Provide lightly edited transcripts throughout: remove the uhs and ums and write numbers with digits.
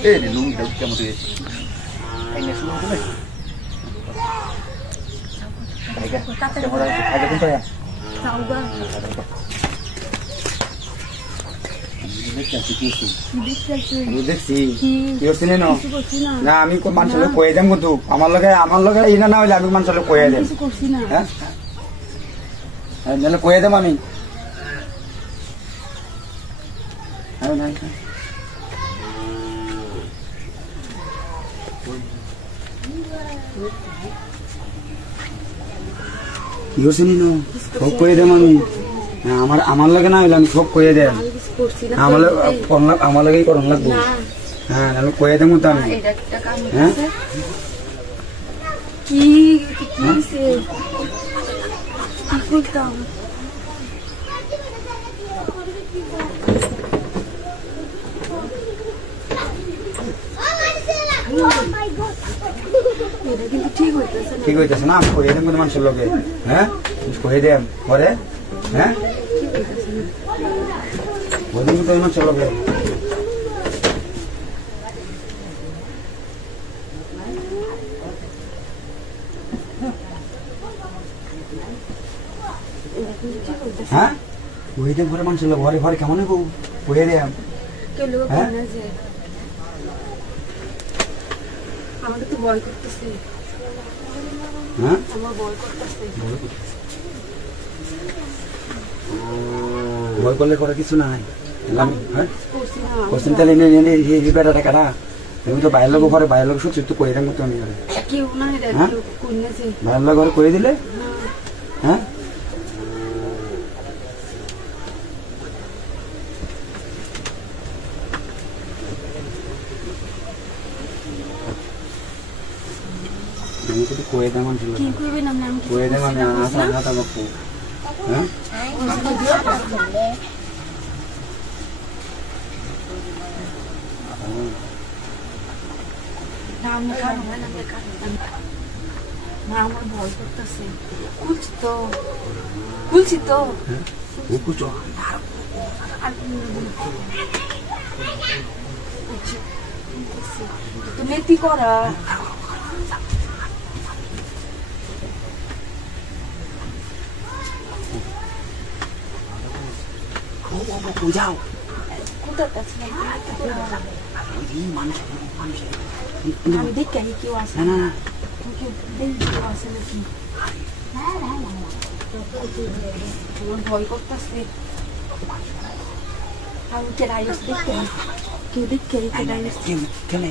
Eh, di lung daw kamu tuh. Ay, na sulong tuloy. Teka, ada kunto yan. Tahu ba? দেখছি কি হচ্ছে না আমি মানুষের কয়ে দেন কিন্তু আমার লগে ইনা না হইলে আমি মানুষের কয়ে দেন হ্যাঁ নাহলে কয়ে দেব আমি কি হচ্ছে নি সব কয়ে দেব আমি আমার লাগে না হইলে আমি সব কয়ে দেন আমার লাগেই করন লাগবো হ্যাঁ নাহলে কয়ে দেবো তো আমি হ্যাঁ কি করতাম ঠিক হইতেছে না আমি কয়ে দেব মানুষের লোকে হ্যাঁ কয়ে দেব পরে হ্যাঁ বলি তো মানুষের লোকে হ্যাঁ কয়ে দেব ঘরে মানুষের লোক ঘরে ঘরে কেমন হইব কয়ে দেব আমাকে তো ভয় করতেছে হ্যাঁ আমার ভয় করতেছে ভয় করলে করার কিছু নাই হ্যাঁ কোশ্চেন তাহলে এই বেটাটা কারা তুমি তো বাইরের লোক ঘরে বাইরের লোক শুনছি তো কয়ে দেবো তো আমি ঘরে কেউ নাই বাইরের লোক ঘরে কয়ে দিলে হ্যাঁ আমি তো কয়ে দেব কয়ে দেব আমি আসা হাতা বাপু হ্যাঁ আমার ভয় করতেছে খুলছি তো তুমি কি করা যাও আমি দেখে কেউ আসে না না কেউ আসে নাকি আমার ভয় করতেছে আমি কেরাইস দেখতে কেউ দেখে কেরাইস কেন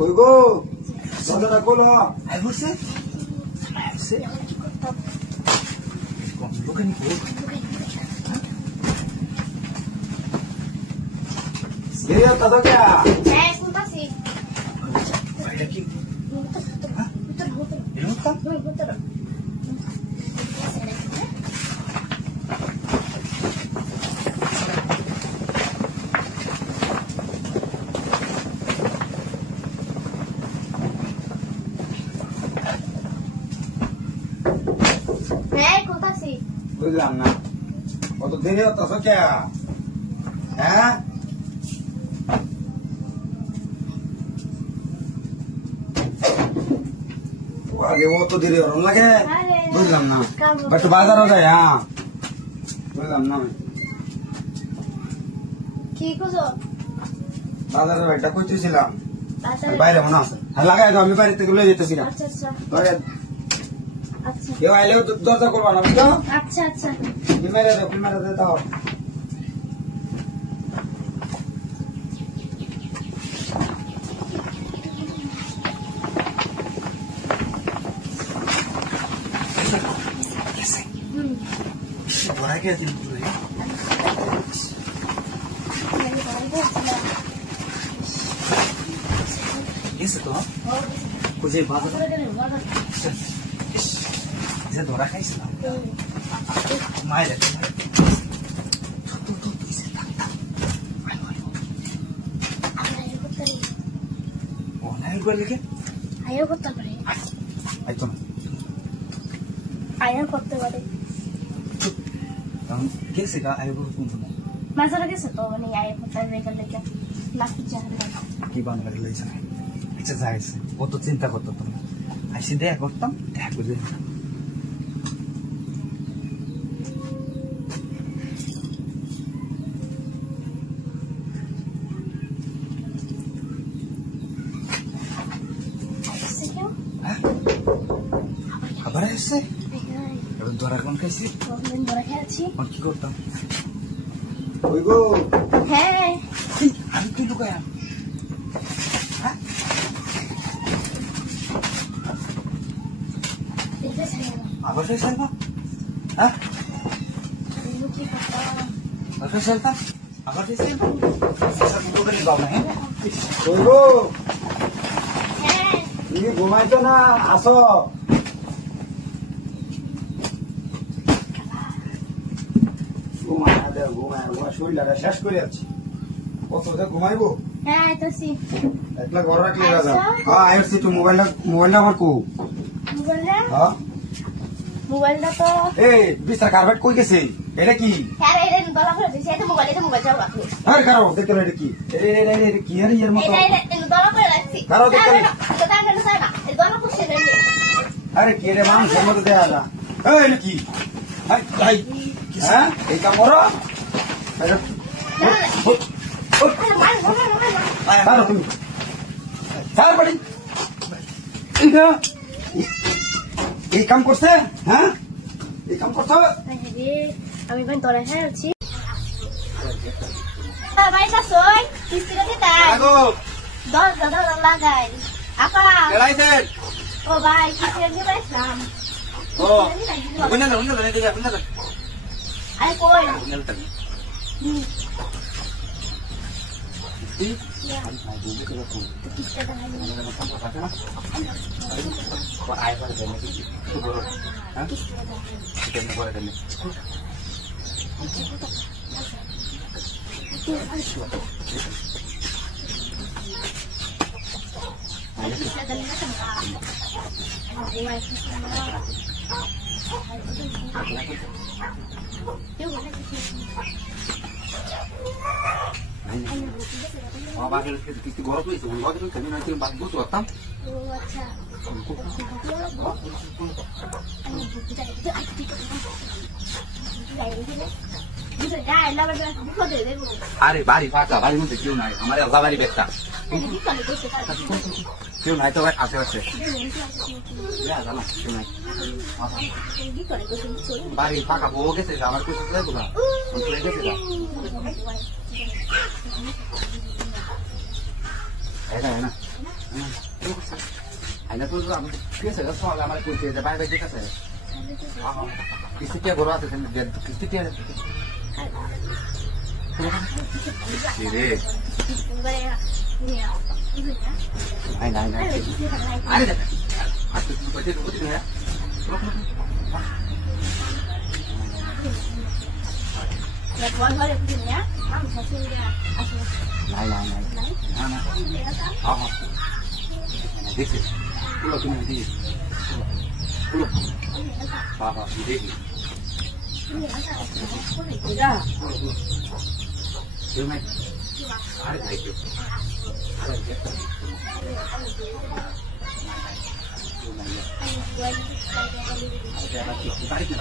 কই গো দরজাটা খোলো আই বসে লোকে নি কো এই দাদা কে হ্যাঁ শুনতাছি এটা কি বুঝলাম না কত দেরি হতো কে হ্যাঁ আগে ও তো দেরি হরম লাগে বুঝলাম না একটু বাজারও যায় হ্যাঁ বুঝলাম না কি করছো বাজারে একটা কইতেছিলাম বাইরে মনে আছে লাগাই দাও আমি বাড়ি থেকে লয়ে যেতেছি না আচ্ছা আচ্ছা আচ্ছা কেউ আইলেও দরজা করবা না বুঝছো আচ্ছা আচ্ছা মেরে দাও বড়াকে দিন তুই এসে তো খুঁজে বাজার যে ধরা খাইছিলাম মায়ের বাতিল করে লিখে আয়ও করতে পারে আইতো না আয়ও করতে পারে তখন গেছে গা আইব কোন না মাঝারে গেছে তো মানে আয়ও করতে রেখে লেগে লাকি চাহলে কি বান করে লইছ আচ্ছা যাইছে কত চিন্তা করতো তুমি আইসি দেখা করতাম দেখা করে আবার এসে এবার ধরা কোন খাইছি প্রবলেম ধরে খেয়েছি আর কি করতাম ওই গো হ্যাঁ আমি কি লুকায়া এটা ছেড়ে আবার ফের সালবা হ্যাঁ কি করতে আবার ফের সালবা আবার ফের সালবা সব লোকে নিয়ে যাও না হ্যাঁ ওই গো হ্যাঁ তুমি ঘুমাইছো না আসো ঘুমায় শরীরটা শেষ করে যাচ্ছি কত ঘুমাইবো হ্যাঁ আইতাছি একলা ঘর রাখলে হ্যাঁ আইসি তো মোবাইলটা আমার কো হ্যাঁ মোবাইলটা তো এই বিস্তার কার্পেট কই গেছে এটা কি হ্যাঁ এটা দলা করে দিছে এটা মোবাইল যাও রাখো আরে কারো দেখতে এটা কি এটা কি আর এর মতো এটা দলা করে রাখছি কারো দেখতে তো তাই কেন সাইবা এই দলা করছে দেন আরে কি রে মানুষের মতো দেয়া না এই এটা কি হাই হ্যাঁ এই কাম করো আরে তুমি চার বাড়ি এই কাম করছে হ্যাঁ এই কাম করছো আমি ben তোরা হ্যাঁ আছি বাইটা সই কিস্তিতে তাই দশ দাদা লাগাই আপা লাইছেন ও ভাই কিস্তিতে দিয়ে পাইছিলাম ও উন্না দিকে উন্না আই কই কিছু গরম হয়েছে বাদ বসে করতাম আরে বাড়ি ফাঁকা বাড়ির মধ্যে কেউ নাই আমার আল্লাহ বাড়ি বেচটা কেউ নাই তো আশেপাশে বাড়ি ফাঁকা বউ গেছে আমার কিছু গেছে না আইনা তো আমি ঠিক আছে সকালে আমার কইতে যে বাইরে ঠিক আছে কিস্তিতে বড় আছে কিস্তিতে রে আই নাই নাই আরে দেখ আজকে তুমি কইতে তো বুঝিস না নাই নাই নাই না না আহা দেখি পুরো তুমি দেখি পুরো বাবা দেখি আরে ভাই বাড়িতে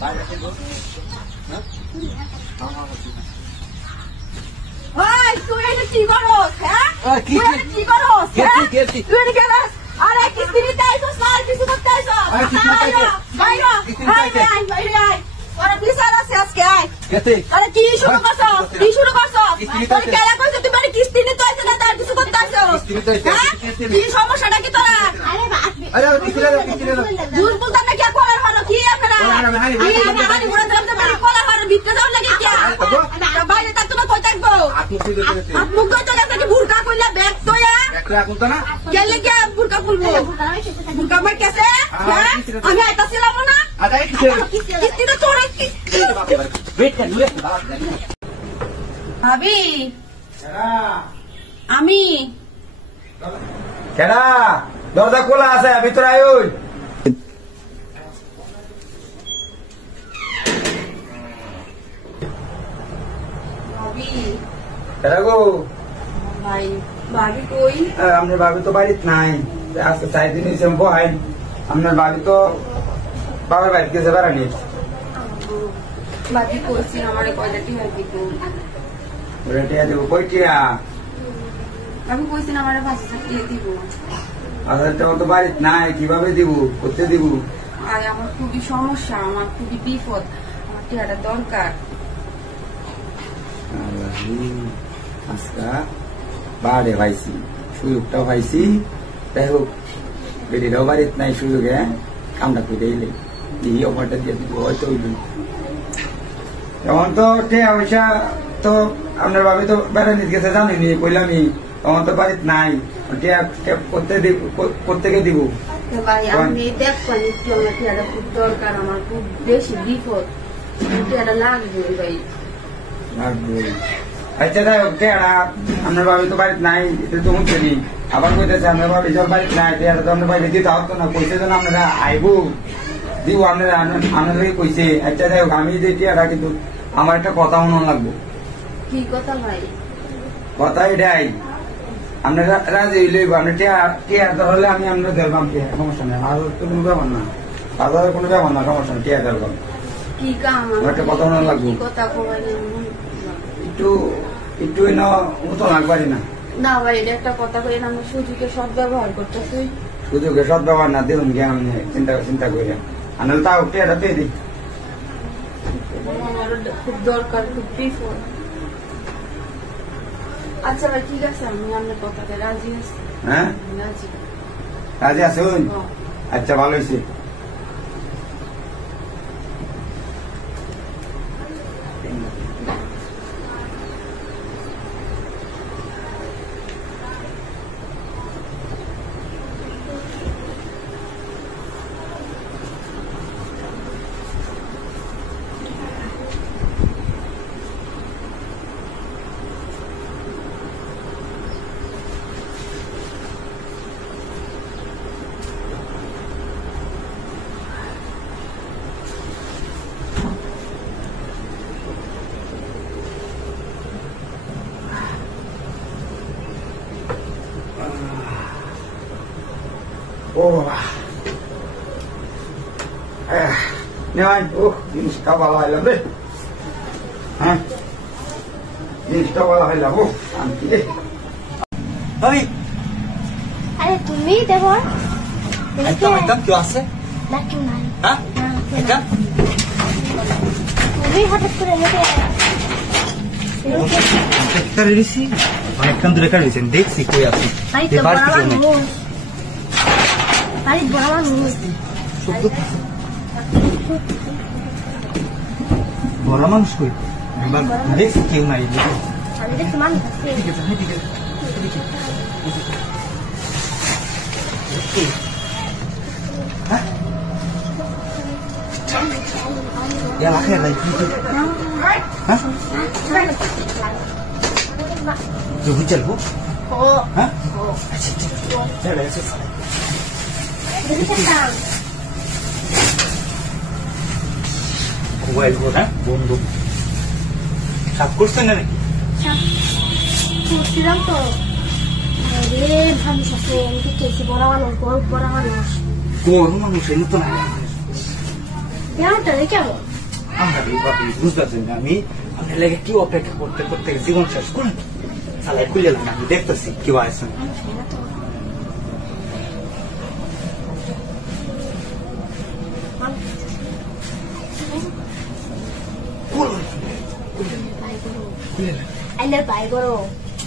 বাইরে কি করস হ্যাঁ কি করস তুই গেলাস আরে কিস্তি নিতে আইছস না কিছু করতে আইছস বাইরে বাইরে আরে বিচার আছে আজকে আয় আরে কি শুরু করছস তোর কেলা কইছ তুই মানে কিস্তি নিতে আইছস না তার কিছু করতে আইছস কি সমস্যাটা কি তোরা আরে কিস্তি লে জুল বলতাম না কি করার হলো কি আপনারা আমি বড় দামতে মানে করার হলো ভিতরে যাও লাগে কি বাইরে তা তুমি কই থাকবো মুখ কই তোরা গেলে কে বুরকা খুলবো বুরকা আমার কাছে আমি আইতাছিলাম না কিস্তিটা তোর ভাবি আমি কেডা দরজা খোলা আছে ভিতরে আয়ুন ভাবি কেডা গো ভাই ভাবি কই আপনার ভাবি তো বাড়িতে নাই আজকে 4 দিন হয়েছে বহাই আপনার ভাবি তো বাবার বাড়িতে গেছে বেড়ানি ভাবি কইছি আমারে কয়টা টিয়া দিব টিয়া দেবো কই টিয়া আমি কইছি আমারে 5,000 টিয়া দিব 5,000 টাকা তো বাড়িতে নাই কিভাবে দিব করতে দিব আর আমার খুবই সমস্যা আমার খুবই বিপদ আমার টিয়াটা দরকার আজকা বাড়ে পাইছি সুযোগটাও পাইছি যাই হোক বেটিটাও বাড়িতে নাই সুযোগে কামটা করে এলে এই অফারটা দিয়ে দিব হয়তো তখন তো টিয়া পয়সা তো আপনার ভাবি তো বেড়ানি গেছে জানিনি কইলামই তখন তো বাড়িতে নাই টিয়া করতে দিব ভাই আমি দেখবেন একটু আমার টিয়াটা খুব দরকার আমার খুব বেশি বিপদ টিয়াটা লাগবে ভাই লাগবে আচ্ছা যাই হোক টিয়াটা আপনার ভাবি তো বাড়িতে নাই এটা তো হচ্ছে নি আবার কইতেছে আপনার ভাবি যখন বাড়িতে নাই টিয়াটা তো আপনার ভাবি দিতে হতো না কইছে যেন আপনারা আইবো দিব আপনারা আপনাদেরকে কইছে আচ্ছা যাই হোক আমি যে টিয়াটা কিন্তু আমার একটা কথা মনে লাগবো কি কথা ভাই কথা এটাই আপনারা রাজি হইলে আপনি টিয়া ধরলে আমি আপনার দেখলাম টিয়া সমস্যা নেই আর তো কোনো ব্যাপার না বাজারের কোনো ব্যাপার না সমস্যা নেই টিয়া দেখলাম কি কাম একটা কথা মনে লাগবো কথা কই একটু মতো লাগবারি না না ভাই এটা একটা কথা কই আমি সুযোগের সৎ ব্যবহার করতেছি সুযোগে সৎ ব্যবহার না দেখুন গে আমি চিন্তা করি আনাল তাও টিয়াটা পেয়ে দিই আমার খুব দরকার খুব বিপদ আচ্ছা ভাই ঠিক আছে আমি আপনার কথাতে রাজি আছি হ্যাঁ রাজি রাজি আসুন আচ্ছা ভালো হয়েছে ও জিনিসটা ভালো হইলাম রে হ্যাঁ জিনিসটা ভালো হইলাম ও শান্তি রে ভাবি আরে তুমি দেখো একদম একদম কেউ আছে না কেউ নাই হ্যাঁ একদম তুমি হঠাৎ করে এলে একটা রেডিছি অনেকক্ষণ দূরে একটা রেডিছি দেখছি কই আছে বাড়ি বড় মানুষ বড় মানুষ কই দেখছি কেউ নাই আমি দেখছি মানুষ আছে ঠিক আছে ঠিক আছে Ya lah kayak lagi tu. Hah? Tu hujan bu? Oh. Hah? Oh. Saya dah selesai. Jadi ketang. Kuai bu, hah? Bumbu. Sab kursen ni? Sab. Kursiran tu. Aduh, kami sampai ni kesi borawan orang. Kau mana sini tu nak? Yang tadi kau? আমরা বুঝতে পারছি না আমি আপনার লেগে কি অপেক্ষা করতে করতে জীবন শেষ করুন সালাই খুলে না আমি দেখতেছি কি আছে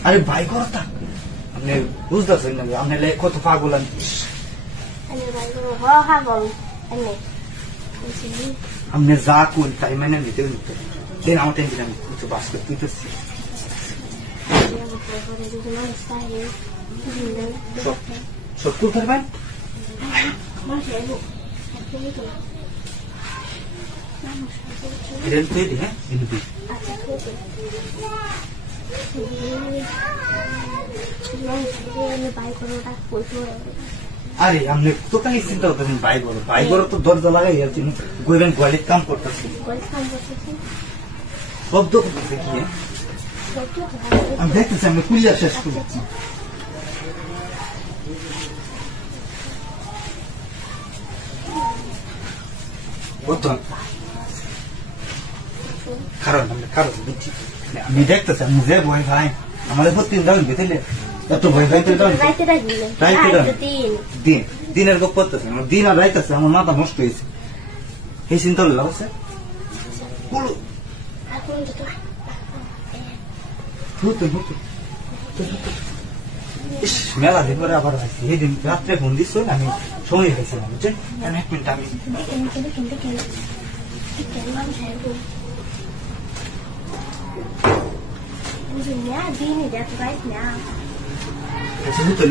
আরে ভাই করো তা আপনি বুঝতে পারছেন না আপনার লেগে কত পাগল আমি हमने जा को टाइम मैंने निकल निकल दिन आउट टाइम हम कुछ बात करते थे সব কুল করবেন হ্যাঁ আরে আপনি তো কাজ চিন্তা করতেছেন ভাই বড় তো দরজা লাগাই যাচ্ছি গোয়েবেন গোয়ালির কাম করতেছি শব্দ করতেছে কি আমি দেখতেছি আমি কুলিয়া শেষ করছি আমি দেখতেছি আমি যে ভয় ভাই আমাদের প্রতি দাম বেঁধে এত ভয় ভাই দিনের গপ করতেছে আমার দিন আর রাইতেছে আমার মাথা নষ্ট হয়েছে এই চিন্তা লাগছে মেলা দিন পরে আবার আসছি এই দিন রাত্রে ফোন দিচ্ছ আমি সময় হয়েছিলাম বুঝছেন এক মিনিট আমি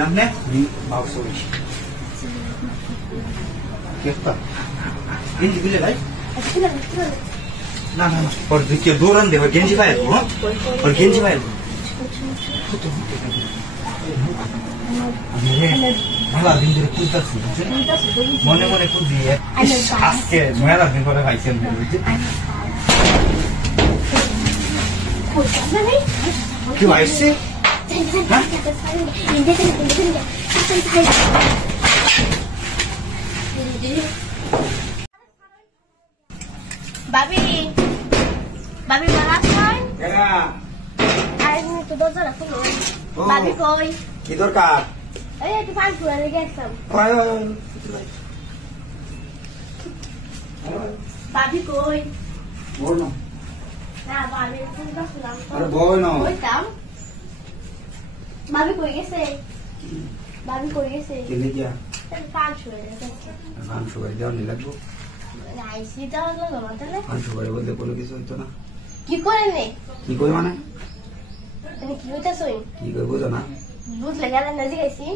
নাম নে ভাই না না না ওর দ্বিতীয় দৌড়ান দেবো গেঞ্জি পাই ওর গেঞ্জি পাই মেলা দিন ধরে খুঁজতেছি মনে মনে খুঁজি আজকে মেলা দিন করে পাইছেন কি আসছে বাবি বাবি বাবি কই কি দরকার এই একটু পান ফুয়ারে গেছাম বাবি কই বল না না বাবি ফোন করছিলাম আরে বল না কইতাম বাবি কই গেছে বাবি কই গেছে কি লিয়া পান ফুয়ারে গেছে গান সবাই দেওয়া নি লাগবো আইসি যাওয়া লাগলো না তাহলে গান সবাই বলতে কোনো কিছু হইতো না কি করে নে কি কই মানে তুমি কি হইতাছই কি কই বুঝো না বুঝলে গেলেন না জিগাইছি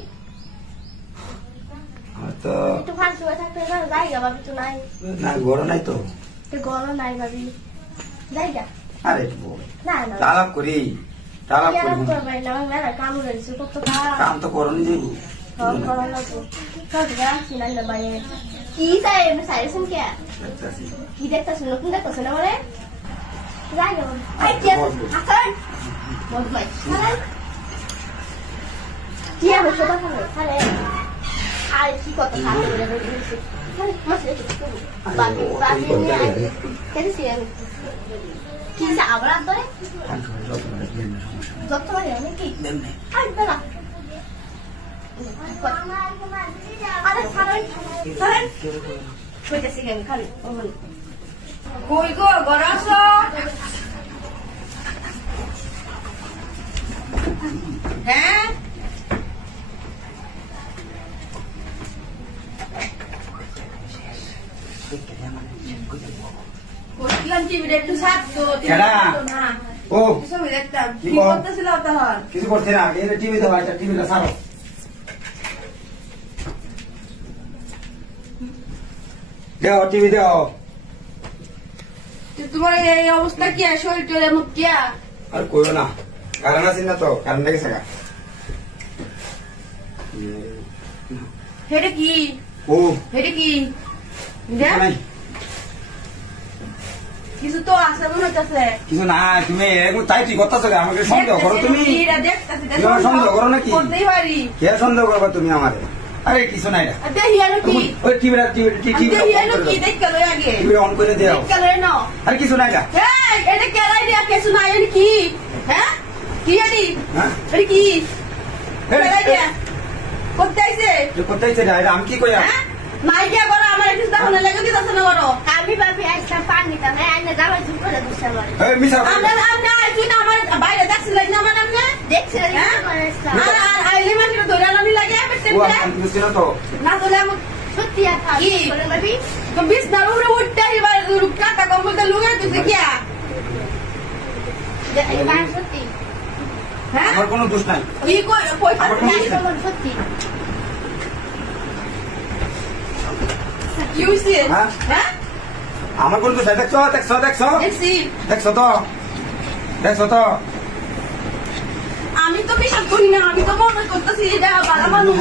আর তো একটু পান ফুয়া থাকতে না জায়গা বাবি তো নাই না গড় নাই তো তো গরম নাই বাবি জায়গা আরে বল না না তালাপ করি তালাপ কি আরাম করি করবে না আমি মেলা কাম রয়েছে কত কাম কাম তো করনি যাইব কাম করা লাগবে সব রাখছি না বাইরে কি চাই আমি সাইছেন কে কি দেখতাছেন নতুন দেখতাছেন আমারে যাই গো আই কি আসেন বল ভাই চলেন কি আমি সেটা খালে আর কি কথা খাতে বলে বলছি মাসে বাবি বাবি নিয়ে কেন সিএম কি যা আবার ধরে যত মানে আমি কি আই বেলা আরে ছাড়েন ছাড়েন কইতেছি কেন খালি কই গো গরাস হ্যাঁ ও কিছু করছে না টিভি দেওয়া টিভিটা ছাড়ো দেও টিভি দেও তোমার এই অবস্থা কি শরীর এমন কি আর কইও না কারণ আছে না তো কারণ দেখে থাকা হেডে কি ও হেডে কি নাই কিছু তো আছে মনে হচ্ছে কিছু না তুমি এরকম তাই ঠিক কথা চলে আমাকে সন্দেহ করো তুমি আমার সন্দেহ করো নাকি করতেই পারি কে সন্দেহ করবা তুমি আমারে আরে কিছু নাই না কি ওই টিভি অন করে দাও আরে কিছু নাই না এটা কেলাই দিয়া কিছু নাই কি হ্যাঁ কি জানি হ্যাঁ এটা কি কেলাই দিয়া করতে আইছে কোথায় রে আমি কি কইয়া নাই কি করো আমার কিছু দেখো না লাগে দিতাছ না করো আমি ভাবি আইসা পান নিতাম না আইনা যাওয়ার জন্য করে দিছে আমার এই মিছা আমরা আইছি না আমার বাইরে দেখছিলেন না মানে আপনি দেখছি আর আইলে মানে ধরে আনি লাগে ও আমি বুঝছি না তো না তোলে আমি সত্যি আপা কি? বলেন ভাবি তো বিশ না উড়ে উঠতে এবার কাটা কম্বলটা লুঙে তুই কি এবার সত্যি হ্যাঁ? আমার কোনো দোষ নাই। কি কই আমার কোনো দোষ নাই। সত্যি কি হইছে হ্যাঁ? হ্যাঁ আমার কোনো দোষ নাই। দেখছো দেখছো দেখছো দেখছি দেখছো তো দেখছো তো আমি তো বিশ্বাস করি না আমি তো মনে করতেছি এটা ভালো মানুষ